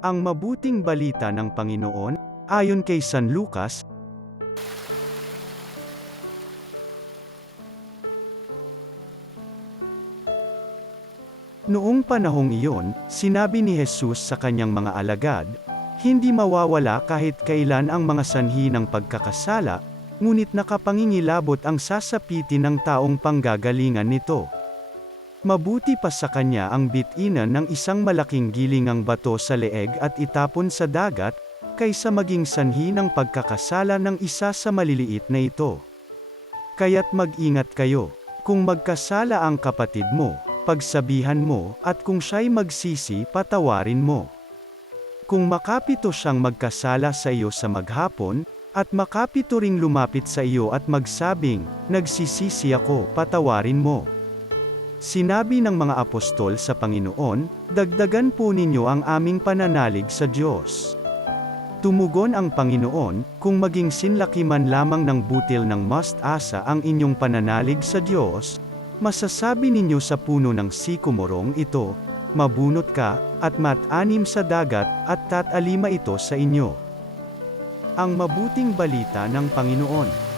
Ang mabuting balita ng Panginoon, ayon kay San Lucas. Noong panahong iyon, sinabi ni Jesus sa kanyang mga alagad, "Hindi mawawala kahit kailan ang mga sanhi ng pagkakasala, ngunit nakapangingilabot ang sasapitin ng taong panggagalingan nito. Mabuti pa sa kanya ang bit-inan ng isang malaking gilingang bato sa leeg at itapon sa dagat, kaysa maging sanhi ng pagkakasala ng isa sa maliliit na ito. Kaya't mag-ingat kayo. Kung magkasala ang kapatid mo, pagsabihan mo, at kung siya'y magsisi, patawarin mo. Kung makapito siyang magkasala sa iyo sa maghapon, at makapito ring lumapit sa iyo at magsabing, 'Nagsisisi ako,' patawarin mo." Sinabi ng mga apostol sa Panginoon, "Dagdagan po ninyo ang aming pananalig sa Diyos." Tumugon ang Panginoon, "Kung maging sinlaki man lamang ng butil ng mustasa ang inyong pananalig sa Diyos, masasabi ninyo sa puno ng sikomorong ito, 'Mabunot ka, at mat-anim sa dagat,' at tatalima ito sa inyo." Ang mabuting balita ng Panginoon.